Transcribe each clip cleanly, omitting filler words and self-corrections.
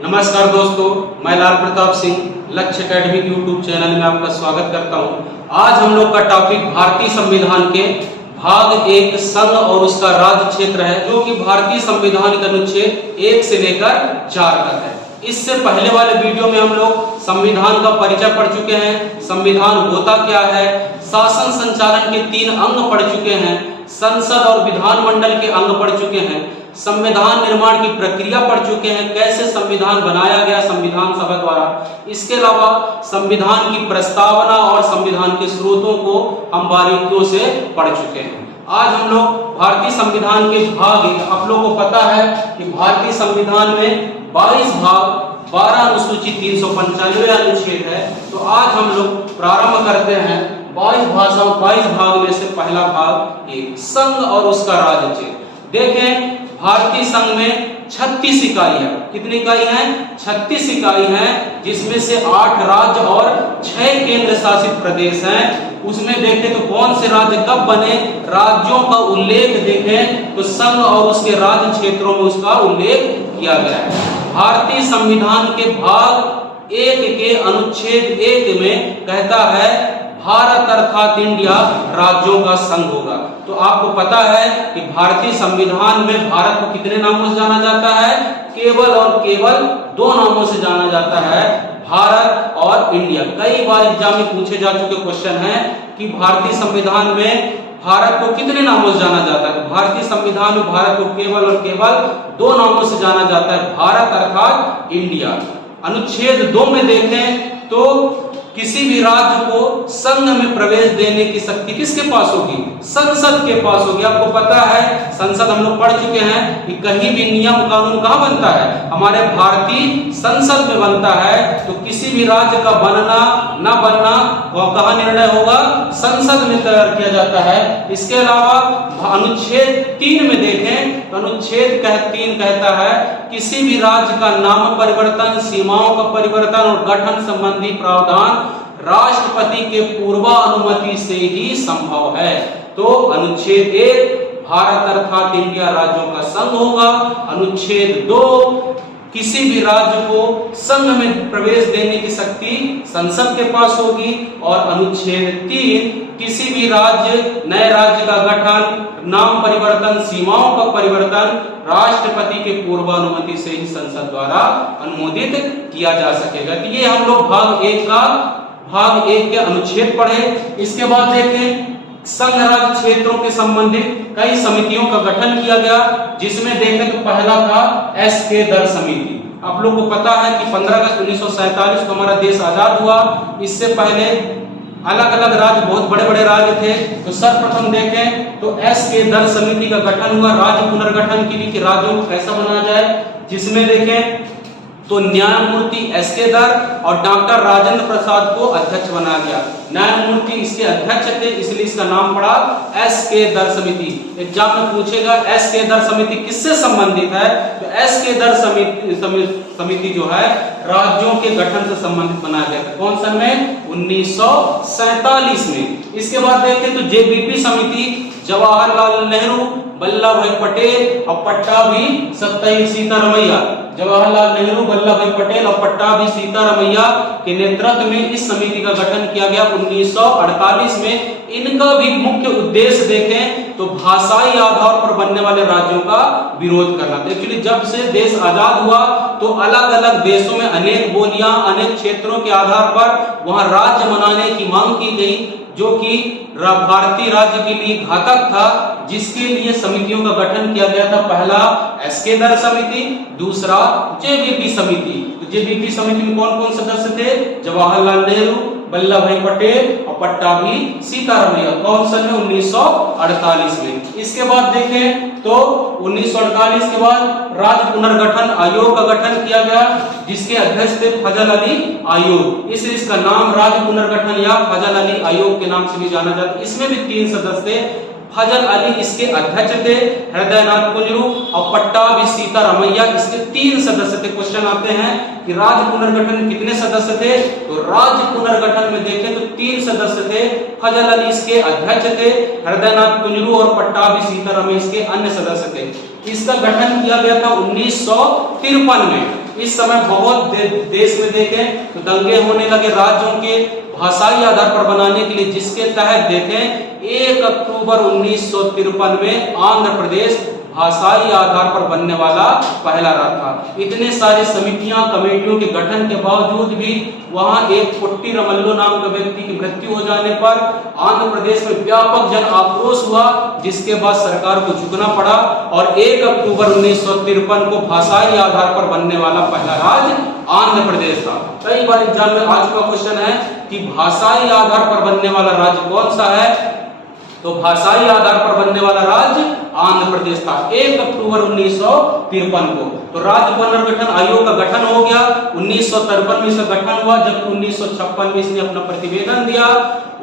नमस्कार दोस्तों, मैं लाल प्रताप सिंह लक्ष्य एकेडमिक यूट्यूब चैनल में आपका स्वागत करता हूं। आज हम लोग का टॉपिक भारतीय संविधान के भाग 1 संघ और उसका राज्य क्षेत्र है, जो कि भारतीय संविधान के अनुच्छेद 1 से लेकर 4 तक है। इससे पहले वाले वीडियो में हम लोग संविधान का परिचय पढ़ चुके हैं, संविधान होता क्या है, शासन संचालन के 3 अंग पढ़ चुके हैं, संसद और विधानमंडल के अंग पढ़ चुके हैं, संविधान निर्माण की प्रक्रिया पढ़ चुके हैं, कैसे संविधान बनाया गया संविधान सभा द्वारा। इसके अलावा संविधान की प्रस्तावना और संविधान के स्रोतों को हम बारीकियों से पढ़ चुके हैं। आज हम लोग भारतीय संविधान के भाग, आप लोगों को पता है कि भारतीय संविधान में 22 भाग 12 अनुसूची 395 अनुच्छेद है। तो आज हम लोग प्रारंभ करते हैं 22 भाग में से पहला भाग 1 संघ और उसका राज्य क्षेत्र। देखें, भारतीय संघ में 36 इकाई है। कितनी इकाई है? 36 इकाई है, जिसमें से 8 राज्य और 6 केंद्र शासित प्रदेश हैं। उसमें देखें तो कौन से राज्य कब बने, राज्यों का उल्लेख देखें तो संघ और उसके राज्य क्षेत्रों में उसका उल्लेख किया गया है। भारतीय संविधान के भाग 1 के अनुच्छेद 1 में कहता है भारत अर्थात इंडिया राज्यों का संघ होगा। तो आपको पता है कि भारतीय संविधान में भारत को कितने नामों से जाना जाता है? केवल और केवल 2 नामों से जाना जाता है, भारत और इंडिया। कई बार एग्जाम में पूछे जा चुके क्वेश्चन हैं कि भारतीय संविधान में भारत को कितने नामों से जाना जाता है। भारतीय संविधान में भारत को केवल और केवल 2 नामों से जाना जाता है, भारत अर्थात इंडिया। अनुच्छेद 2 में देखें तो किसी भी राज्य को संघ में प्रवेश देने की शक्ति किसके पास होगी? संसद के पास होगी। आपको पता है संसद हम लोग पढ़ चुके हैं कि कहीं भी नियम कानून कहाँ बनता है? हमारे भारतीय संसद में बनता है। तो किसी भी राज्य का बनना ना बनना वह कहाँ निर्णय होगा? संसद में तैयार किया जाता है। इसके अलावा अनुच्छेद 3 में देखें तो अनुच्छेद 3 कहता है किसी भी राज्य का नाम परिवर्तन, सीमाओं का परिवर्तन और गठन संबंधी प्रावधान राष्ट्रपति के पूर्वानुमति से ही संभव है। तो अनुच्छेद 1 भारत अर्थात इंडिया राज्यों का संघ होगा। अनुच्छेद 2 किसी भी राज्य को संघ में प्रवेश देने की शक्ति संसद के पास होगी। और अनुच्छेद 3 किसी भी राज्य, नए राज्य का गठन, नाम परिवर्तन, सीमाओं का परिवर्तन राष्ट्रपति के पूर्वानुमति से ही संसद द्वारा अनुमोदित किया जा सकेगा। तो ये हम लोग भाग 1 के अनुच्छेद पढ़े। इसके बाद देखें संघ राज्य क्षेत्रों के संबंधित कई समितियों का गठन किया गया, जिसमें देखें तो पहला था एसके दर समिति। आप लोग को पता है कि 15 अगस्त 1947 को हमारा देश आजाद हुआ। इससे पहले अलग अलग राज्य, बहुत बड़े बड़े राज्य थे। तो सर्वप्रथम देखें तो एसके दर समिति का गठन हुआ राज्य पुनर्गठन के लिए कि राज्यों को कैसा बनाया जाए, जिसमें देखें तो न्यायमूर्ति एसके दर और डॉक्टर राजेंद्र प्रसाद को अध्यक्ष बनाया गया। न्यायमूर्ति इसके अध्यक्ष थे, इसलिए इसका नाम पड़ा एसके दर समिति। एग्जाम में पूछेगा एसके दर समिति किससे संबंधित है? तो एसके दर समिति जो है राज्यों के गठन से संबंधित बनाया गया था। कौन सन में? 1947 में। इसके बाद देखें तो जेबीपी समिति जवाहरलाल नेहरू, वल्लभ भाई पटेल और पट्टाभी सीतारमैया, जवाहरलाल नेहरू, वल्लभ भाई पटेल और पट्टाभी सीतारमैया के नेतृत्व में इस समिति का गठन किया गया 1948 में। इनका भी मुख्य उद्देश्य देखें तो भाषाई आधार पर बनने वाले राज्यों का विरोध करना था। एक्चुअली जब से देश आजाद हुआ तो अलग अलग देशों में अनेक बोलियां, अनेक क्षेत्रों के आधार पर वहां राज्य बनाने की मांग की गई, जो कि भारतीय राज्य के लिए घातक था, जिसके लिए समितियों का गठन किया गया था। पहला एसके दर समिति, दूसरा जेबीपी समिति। तो जेबीपी समिति में कौन कौन सदस्य थे? जवाहरलाल नेहरू, वल्लभ भाई पटेल और पट्टाभी सीतारमैया। कौन सन में? 1948 में। इसके बाद देखें तो 1948 के बाद राज्य पुनर्गठन आयोग का गठन किया गया, जिसके अध्यक्ष थे फजल अली आयोग। इसलिए इसका नाम राज्य पुनर्गठन या फजल अली आयोग के नाम से भी जाना जाता है। इसमें भी 3 सदस्य थे। फजल अली इसके अध्यक्ष थे, हृदयनाथ कुंजरू और पट्टाभी सीतारमैया इसके 3 सदस्य थे। क्वेश्चन आते हैं कि राज्य पुनर्गठन में कितने सदस्य थे? तो राज्य पुनर्गठन में देखें तो 3 सदस्य थे। फजल अली इसके अध्यक्ष थे, हृदयनाथ कुंजरू और पट्टाभी सीतारमैया इसके अन्य सदस्य थे। इसका गठन किया गया था 1953 में। इस समय बहुत देश में देखें तो दंगे होने लगे राज्यों के भाषाई आधार पर बनाने के लिए, जिसके तहत देखें 1 अक्टूबर 1953 में आंध्र प्रदेश भाषाई आधार पर बनने वाला पहला राज्य था। इतने सारे समितियां कमेटियों के गठन के बावजूद भी वहां एक पोट्टी रमल्लो नाम के व्यक्ति की मृत्यु हो जाने पर आंध्र प्रदेश में व्यापक जन आक्रोश हुआ, जिसके बाद सरकार को झुकना पड़ा और 1 अक्टूबर 1953 को भाषाई आधार पर बनने वाला पहला राज्य आंध्र प्रदेश था। कई बार एग्जाम में आज का क्वेश्चन है कि भाषाई आधार पर बनने वाला राज्य कौन सा है, तो भाषाई आधार पर बनने वाला राज्य आंध्र प्रदेश था 1 अक्टूबर 1953 को। तो राज्य पुनर्गठन आयोग का गठन हो गया, 1953 में इसका गठन हुआ, जबकि 1956 में इसने अपना प्रतिवेदन दिया।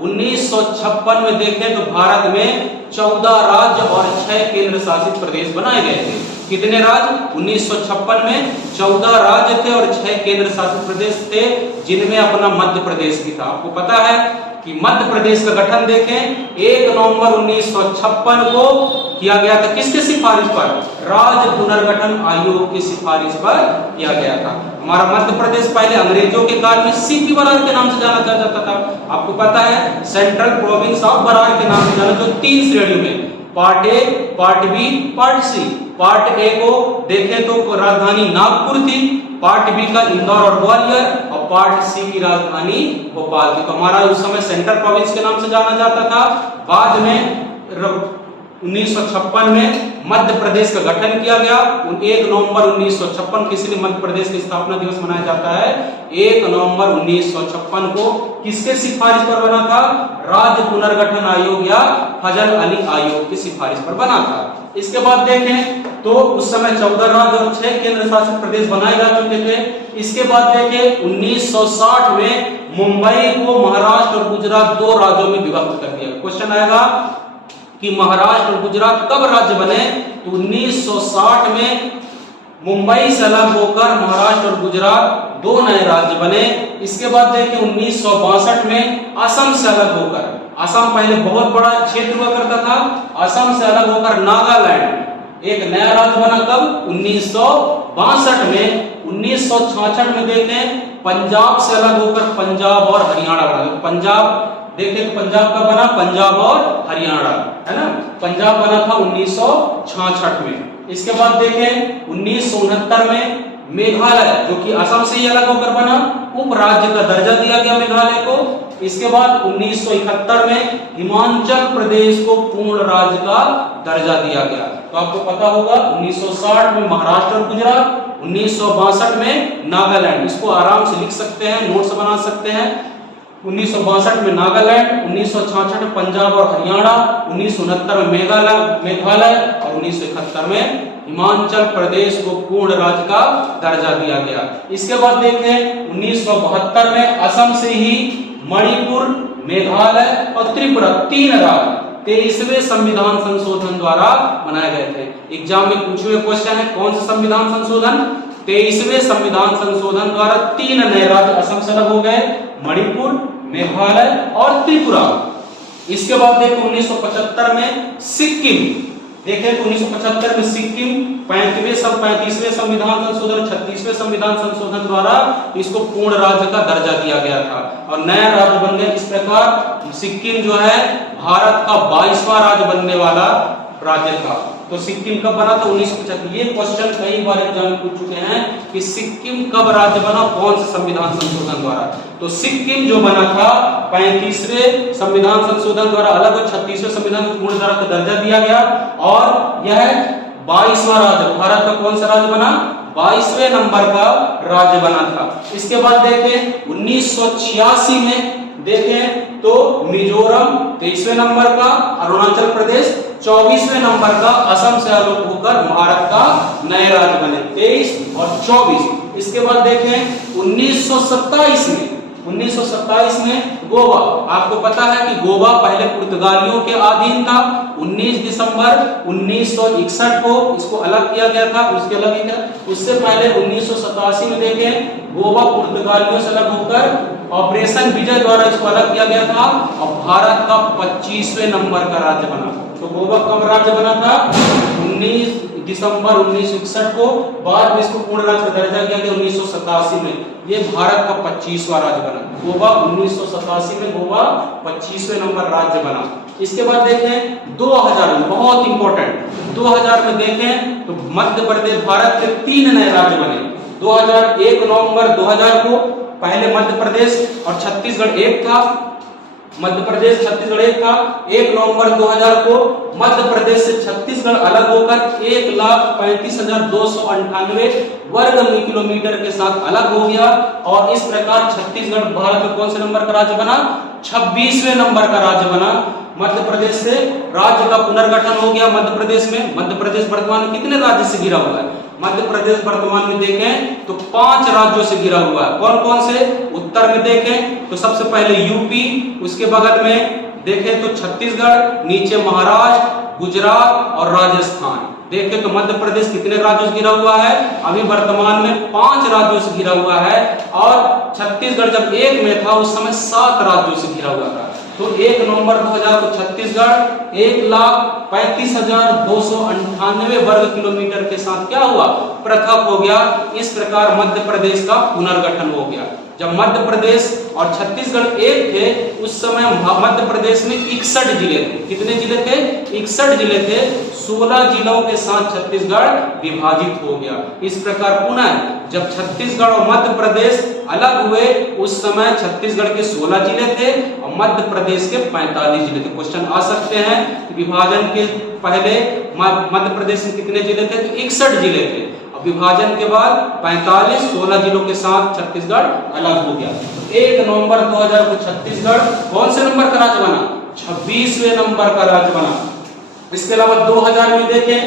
1956 में देखें तो भारत में 14 राज्य और 6 केंद्र शासित प्रदेश बनाए गए थे। कितने राज्य? 1956 में 14 राज्य थे और 6 केंद्र शासित प्रदेश थे, जिनमें अपना मध्य प्रदेश भी था। आपको पता है कि मध्य प्रदेश का गठन देखें 1 नवंबर 1956 को किया गया था। किसके सिफारिश पर? राज्य पुनर्गठन आयोग की सिफारिश पर किया गया था। हमारा मध्य प्रदेश पहले अंग्रेजों के काल में सीपी बरार के नाम से जाना जाता था। आपको पता है सेंट्रल प्रोविंस ऑफ बरार के नाम से जाना, जो 3 श्रेणियों में part A, part B, part C. Part A को देखें तो राजधानी नागपुर थी, पार्ट बी का इंदौर और ग्वालियर, और पार्ट सी की राजधानी भोपाल थी। तो हमारा उस समय सेंट्रल प्रोविंस के नाम से जाना जाता था। बाद में 1956 में मध्य प्रदेश का गठन किया गया। 1 नवंबर 1956 इसलिए मध्य प्रदेश की स्थापना दिवस मनाया जाता है 1 नवंबर 1956 को। किसके सिफारिश पर बना था? राज्य पुनर्गठन आयोग या फजल अली आयोग की सिफारिश पर बना था। इसके बाद देखें तो उस समय 14 राज्य और 6 केंद्र शासित प्रदेश बनाए जा चुके थे। इसके बाद देखें 1960 में मुंबई को महाराष्ट्र और गुजरात 2 राज्यों में विभक्त कर दिया। क्वेश्चन आएगा कि महाराष्ट्र और गुजरात कब राज्य बने, तो 1960 में मुंबई से अलग होकर महाराष्ट्र और गुजरात 2 नए राज्य बने। इसके बाद देखिए 1962 में असम से अलग होकर, असम पहले बहुत बड़ा क्षेत्र हुआ करता था, असम से अलग होकर नागालैंड एक नया राज्य बना। कब? 1962 में। 1966 में देखें पंजाब से अलग होकर पंजाब और हरियाणा बना। पंजाब देखें तो पंजाब का बना, पंजाब और हरियाणा, है ना। पंजाब बना था 1966 में। इसके बाद देखें 1969 में मेघालय, जो कि असम से ही अलग होकर बना, उप राज्य का दर्जा दिया गया मेघालय को। इसके बाद 1971 में हिमाचल प्रदेश को पूर्ण राज्य का दर्जा दिया गया। तो आपको पता होगा 1960 में महाराष्ट्र और गुजरात, 1962 में नागालैंड। इसको आराम से लिख सकते हैं, नोट्स बना सकते हैं। 1962 में नागालैंड, 1966 में पंजाब और हरियाणा, 1969 में मेघालय और 1971 में हिमाचल प्रदेश को पूर्ण राज्य का दर्जा दिया गया। इसके बाद देखें 1972 में असम से ही मणिपुर, मेघालय और त्रिपुरा 3 राज्य 23वें संविधान संशोधन द्वारा बनाए गए थे। एग्जाम में पूछे हुए क्वेश्चन है कौन सा संविधान संशोधन? 23वें संविधान संशोधन द्वारा 3 नए राज्य असम से अलग हो गए, मणिपुर, मेघालय और त्रिपुरा। इसके बाद देखो 1975 में सिक्किम, देखें तो 1975 में सिक्किम 35वें संविधान संशोधन, 36वें संविधान संशोधन द्वारा इसको पूर्ण राज्य का दर्जा दिया गया था और नया राज्य बन गया। इस प्रकार सिक्किम जो है भारत का 22वां राज्य बनने वाला राज्य था। तो सिक्किम कब बना था? 1975। ये क्वेश्चन कई बार एग्जाम में पूछ चुके हैं कि सिक्किम कब राज्य बना, कौन से संविधान संशोधन द्वारा। तो सिक्किम जो बना था 35वें संविधान संशोधन द्वारा अलग और 36वें संविधान को पूर्ण राज्य का दर्जा दिया गया और यह 22वां राज्य भारत का कौन सा राज्य बना? 22वें नंबर का राज्य बना था। इसके बाद देखें 1986 में देखें तो मिजोरम 23वें नंबर का, अरुणाचल प्रदेश 24वें नंबर का, असम से अलग होकर भारत का नए राज्य बने 23 और 24। इसके बाद देखें 1927 में गोवा। आपको पता है कि गोवा पहले पुर्तगालियों के अधीन था। 19 दिसंबर 1961 को इसको अलग किया गया था, उसके अलग ही था। उससे पहले 1987 में देखें गोवा पुर्तगालियों से अलग होकर ऑपरेशन विजय द्वारा इसको अलग किया गया था और भारत का 25वें नंबर का राज्य बना। तो गोवा कब राज्य बना था? 19 दिसंबर 1961 को, बाद में इसको पूर्ण राज्य का दर्जा दिया गया 1987 में। ये भारत का 25वां राज्य बना। गोवा 1987 में गोवा 25वें नंबर राज्य बना। इसके बाद देखें 2000 में, बहुत इंपॉर्टेंट, 2000 में देखें तो मध्य प्रदेश, भारत के 3 नए राज्य बने। 1 नवंबर 2000 को पहले मध्य प्रदेश और छत्तीसगढ़ एक था, मध्य प्रदेश छत्तीसगढ़ एक था। 1 नवंबर 2000 को मध्य प्रदेश से छत्तीसगढ़ अलग होकर 1,35,298 वर्ग किलोमीटर के साथ अलग हो गया और इस प्रकार छत्तीसगढ़ भारत में कौन से नंबर का राज्य बना? 26वें नंबर का राज्य बना। मध्य प्रदेश से राज्य का पुनर्गठन हो गया मध्य प्रदेश में। मध्य प्रदेश वर्तमान में कितने राज्य से घिरा हुआ है? मध्य प्रदेश वर्तमान में देखें तो 5 राज्यों से घिरा हुआ है। कौन कौन से? उत्तर में देखें तो सबसे पहले यूपी, उसके बगल में देखें तो छत्तीसगढ़, नीचे महाराष्ट्र, गुजरात और राजस्थान। देखें तो मध्य प्रदेश कितने राज्यों से घिरा हुआ है? अभी वर्तमान में 5 राज्यों से घिरा हुआ है और छत्तीसगढ़ जब एक में था उस समय 7 राज्यों से घिरा हुआ था। तो 1 नवंबर 2000 को छत्तीसगढ़ 1,35,298 वर्ग किलोमीटर के साथ क्या हुआ? पृथक हो गया। इस प्रकार मध्य प्रदेश का पुनर्गठन हो गया। जब मध्य प्रदेश और छत्तीसगढ़ एक थे उस समय मध्य प्रदेश में 61 जिले थे। कितने जिले थे? 61 जिले थे। 16 जिलों के साथ छत्तीसगढ़ विभाजित हो गया। इस प्रकार पुनः जब छत्तीसगढ़ और मध्य प्रदेश अलग हुए उस समय छत्तीसगढ़ के 16 जिले थे और मध्य प्रदेश के 45 जिले थे। क्वेश्चन आ सकते हैं कि विभाजन के पहले मध्य प्रदेश में कितने जिले थे? तो 61 जिले थे। विभाजन के बाद 45, 16 जिलों के साथ छत्तीसगढ़ अलग हो गया। 1 नवंबर 2000 को छत्तीसगढ़ कौन से नंबर का राज्य बना? 26वें नंबर का राज्य बना। इसके अलावा 2000 में देखें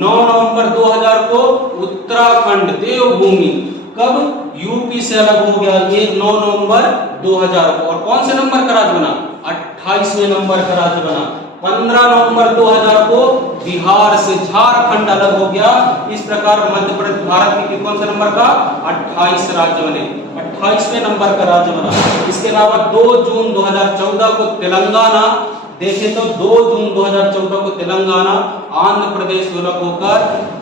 9 नवंबर 2000 को उत्तराखंड देवभूमि कब यूपी से अलग हो गया? ये 9 नवंबर 2000 को। और कौन से नंबर का राज्य बना? 28वें नंबर का राज्य बना। 15 नवंबर 2000 को बिहार से झारखंड अलग हो गया। इस प्रकार मध्य प्रदेश भारत के कौन से नंबर का? 28 राज्य बने, 28वें नंबर का राज्य बना। इसके अलावा 2 जून 2014 को तेलंगाना, देखें तो 2 जून 2014 को तेलंगाना आंध्र प्रदेश से अलग होकर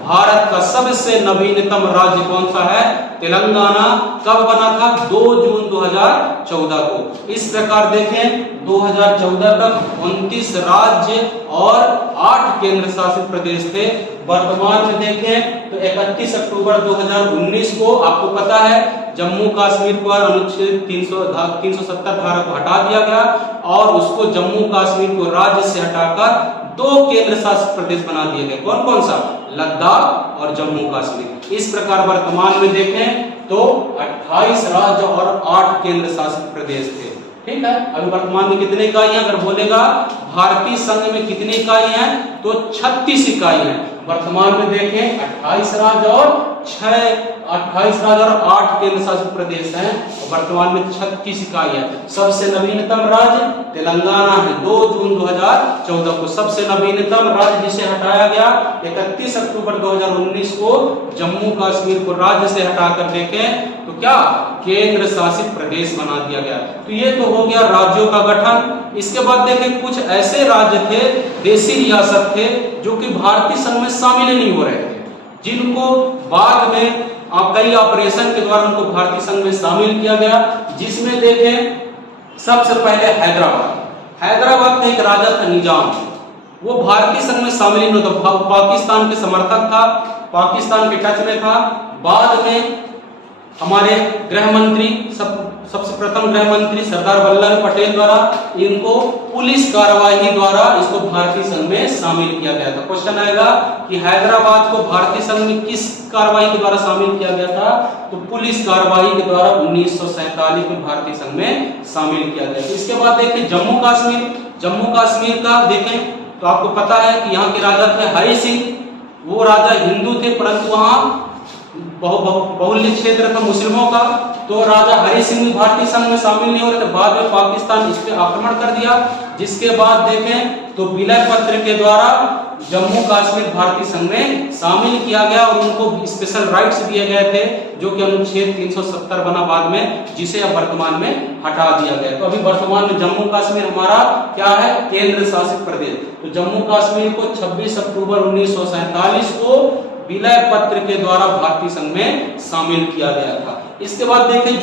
भारत का सबसे नवीनतम राज्य कौन सा है? तेलंगाना। कब बना था? 2 जून 2014 को। इस प्रकार देखें 2014 तक 29 राज्य और 8 केंद्र शासित प्रदेश थे। वर्तमान में देखें तो 31 अक्टूबर 2019 को आपको पता है जम्मू कश्मीर पर अनुच्छेद 370 धारा को हटा दिया गया और उसको जम्मू कश्मीर को राज्य से हटाकर 2 केंद्र शासित प्रदेश बना दिए गए। कौन कौन सा? लद्दाख और जम्मू कश्मीर। इस प्रकार वर्तमान में देखें तो 28 राज्य और 8 केंद्र शासित प्रदेश थे। ठीक है। अभी वर्तमान में कितने इकाइयां? अगर बोलेगा भारतीय संघ में कितनी इकाई हैं तो 36 इकाई हैं। वर्तमान में देखें 28 राज्य और 8 केंद्र शासित प्रदेश हैं। वर्तमान में 36 इकाई है। सबसे नवीनतम राज्य तेलंगाना है। 2 जून 2014 को सबसे नवीनतम राज्य जिसे हटाया गया 31 अक्टूबर 2019 को जम्मू कश्मीर को राज्य से हटाकर देखें तो क्या केंद्र शासित प्रदेश बना दिया गया। तो ये तो हो गया राज्यों का गठन। इसके बाद देखें कुछ ऐसे राज्य थे, देशी रियासत थे जो कि भारतीय संघ में शामिल नहीं हो रहे थे, जिनको बाद में कई ऑपरेशन के द्वारा उनको भारतीय संघ में शामिल किया गया। जिसमें देखें सबसे पहले हैदराबाद का एक राजा था निजाम, वो भारतीय संघ में शामिल नहीं होता, पाकिस्तान के समर्थक था, पाकिस्तान के टच में था। बाद में हमारे गृह मंत्री सबसे प्रथम गृह मंत्री सरदार वल्लभ पटेल द्वारा इनको पुलिस कार्रवाई द्वारा इसको भारतीय संघ में शामिल किया गया था। क्वेश्चन आएगा कि हैदराबाद को भारतीय संघ में किस कार्रवाई के द्वारा शामिल किया गया था? तो पुलिस कार्रवाई के द्वारा 1947 में भारतीय संघ में शामिल किया गया। इसके बाद देखें जम्मू कश्मीर का देखें तो आपको पता है कि यहाँ के राजा थे हरि सिंह। वो राजा हिंदू थे परंतु वहाँ बहुल्य क्षेत्र था मुस्लिमों का, तो राजा हरि सिंह भी भारतीय संघ में शामिल नहीं हो रहे थे। बाद में पाकिस्तान इस पे आक्रमण कर दिया, जिसके बाद देखें तो विलय पत्र के द्वारा जम्मू कश्मीर भारतीय संघ में शामिल किया गया और उनको स्पेशल राइट्स दिए गए थे, जो कि अनुच्छेद 370 बना बाद में, जिसे अब वर्तमान में हटा दिया गया। तो अभी वर्तमान में जम्मू कश्मीर हमारा क्या है, केंद्र शासित प्रदेश। तो जम्मू कश्मीर को 26 अक्टूबर 1947 को विलय पत्र के द्वारा भारतीय संघ में शामिल किया गया था। इसके बाद देखें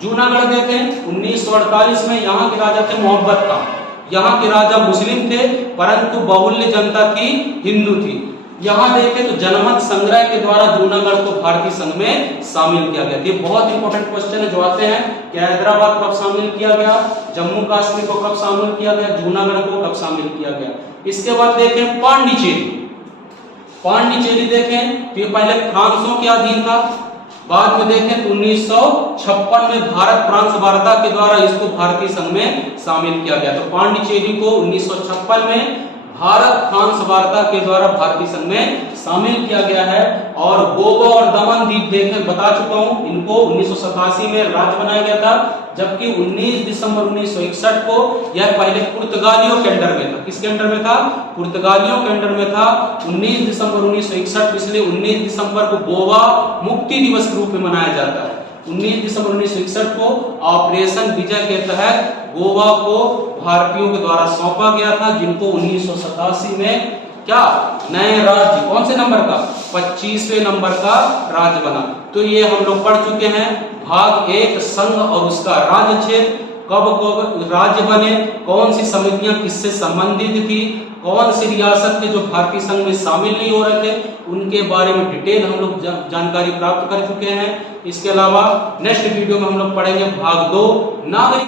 जूनागढ़ देखें 1948 में यहाँ के राजा थे मोहब्बत खां। यहाँ के राजा मुस्लिम थे परंतु बहुल्य जनता थी हिंदू थी। यहाँ देखें तो जनमत संग्रह के द्वारा जूनागढ़ को भारतीय संघ में शामिल किया गया। ये बहुत इंपॉर्टेंट क्वेश्चन है जो आते हैं कि हैदराबाद कब शामिल किया गया, जम्मू कश्मीर को कब शामिल किया गया, जूनागढ़ को कब शामिल किया गया। इसके बाद देखें पांडिचेरी देखें तो ये पहले फ्रांसों के अधीन था, बाद में देखें 1956 में भारत फ्रांस वार्ता के द्वारा इसको भारतीय संघ में शामिल किया गया। तो पांडिचेरी को 1956 में भारत फ्रांस वार्ता के द्वारा भारतीय संघ में शामिल किया गया है। और गोवा और दमन द्वीप देखें, बता चुका हूं, इनको 1987 में राज्य बनाया गया था, जबकि 19 दिसंबर 1961 को यह पहले पुर्तगालियों के अंडर में था। किसके अंडर में था, पुर्तगालियों के अंडर में था। 19 दिसंबर 1961, इसलिए 19 दिसंबर को गोवा मुक्ति दिवस के रूप में मनाया जाता है। 19 दिसंबर 1961 को ऑपरेशन विजय के तहत गोवा को भारतीयों के द्वारा सौंपा गया था, जिनको 1987 में क्या नए राज्य, कौन से नंबर का, 25वें नंबर का राज्य बना। तो ये हम लोग पढ़ चुके हैं भाग 1 संघ और उसका राज्य क्षेत्र, कब कब राज्य बने, कौन सी समितियां किससे संबंधित थी, कौन सी रियासत थे जो भारतीय संघ में शामिल नहीं हो रहे थे, उनके बारे में डिटेल हम लोग जानकारी प्राप्त कर चुके हैं। इसके अलावा नेक्स्ट वीडियो में हम लोग पढ़ेंगे भाग 2 नागरिक